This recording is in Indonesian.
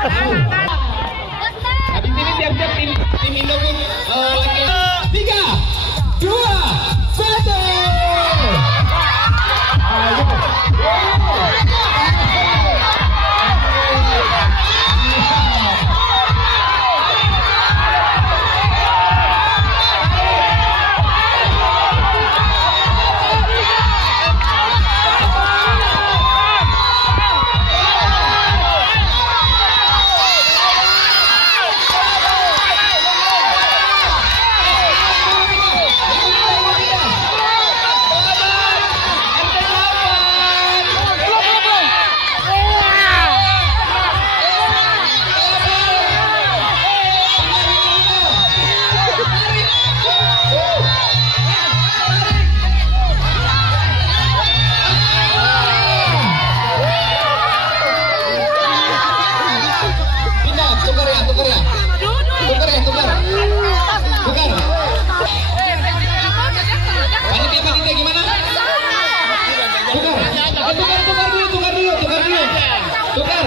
Habis ini siap-siap tim Indo pun lagi. 3, 2, 1. Panitia gimana? Tukar dulu. Tukar.